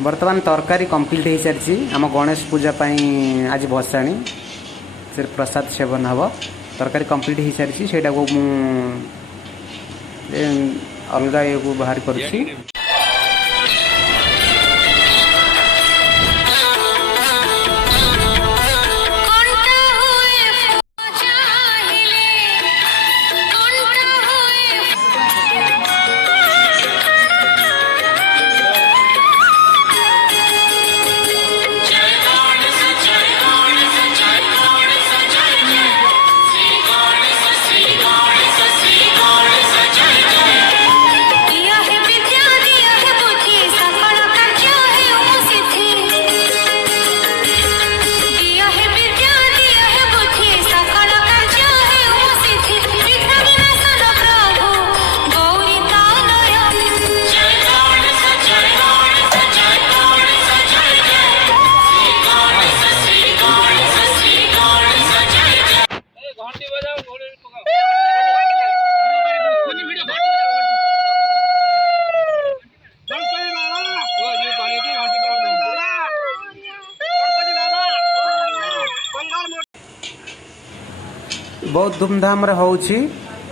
बर्तमान तरकारी कंप्लीट हो सारी आम गणेश पूजा आज भसाणी से प्रसाद सेवन हम तरकारी कंप्लीट हो सारी से अलग ये बाहर करुच्ची। बहुत धूमधाम होउछि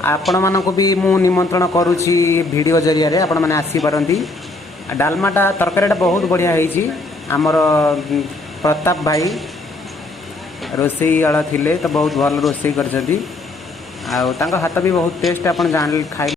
आपण मानको भी मु निमंत्रण करुछि वीडियो जरिया रे आपण माने आसी परंती। डालमाटा तरकारीटा बहुत बढ़िया होइछि। आमर प्रताप भाई रोसई आला थिले तो बहुत भल रोसई करछथि आ तांको हाथ भी बहुत टेस्ट आपण जान खाइ।